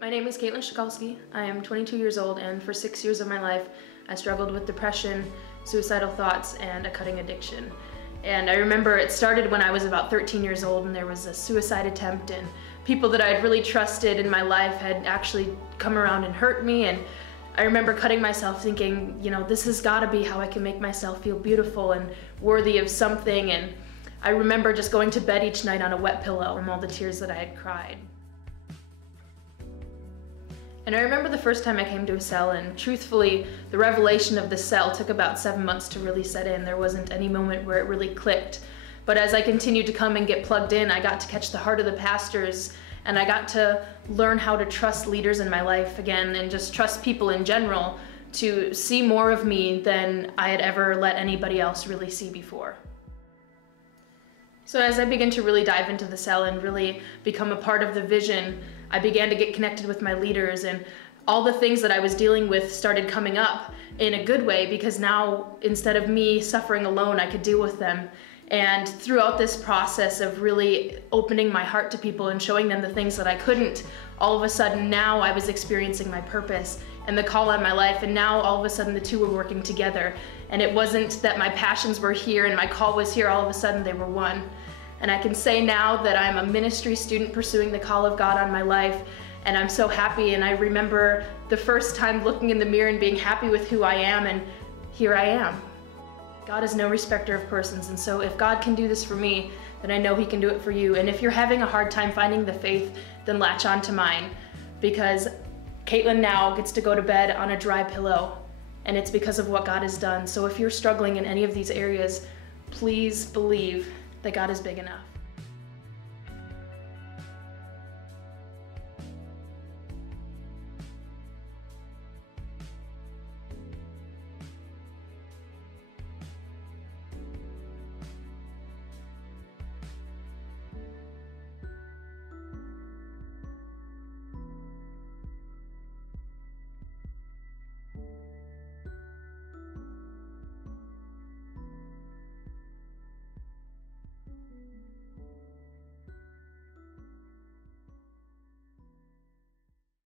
My name is Katelyn. I am 22 years old, and for 6 years of my life, I struggled with depression, suicidal thoughts, and a cutting addiction. And I remember it started when I was about 13 years old, and there was a suicide attempt, and people that I had really trusted in my life had actually come around and hurt me. And I remember cutting myself thinking, you know, this has got to be how I can make myself feel beautiful and worthy of something. And I remember just going to bed each night on a wet pillow from all the tears that I had cried. And I remember the first time I came to a cell, and truthfully, the revelation of the cell took about 7 months to really set in. There wasn't any moment where it really clicked. But as I continued to come and get plugged in, I got to catch the heart of the pastors, and I got to learn how to trust leaders in my life again, and just trust people in general to see more of me than I had ever let anybody else really see before. So as I began to really dive into the cell and really become a part of the vision, I began to get connected with my leaders, and all the things that I was dealing with started coming up in a good way, because now instead of me suffering alone, I could deal with them. And throughout this process of really opening my heart to people and showing them the things that I couldn't, all of a sudden now I was experiencing my purpose and the call on my life, and now all of a sudden the two were working together. And it wasn't that my passions were here and my call was here, all of a sudden they were one. And I can say now that I'm a ministry student pursuing the call of God on my life, and I'm so happy. And I remember the first time looking in the mirror and being happy with who I am, and here I am. God is no respecter of persons, and so if God can do this for me, then I know He can do it for you. And if you're having a hard time finding the faith, then latch on to mine, because Katelyn now gets to go to bed on a dry pillow, and it's because of what God has done. So if you're struggling in any of these areas, please believe that God is big enough.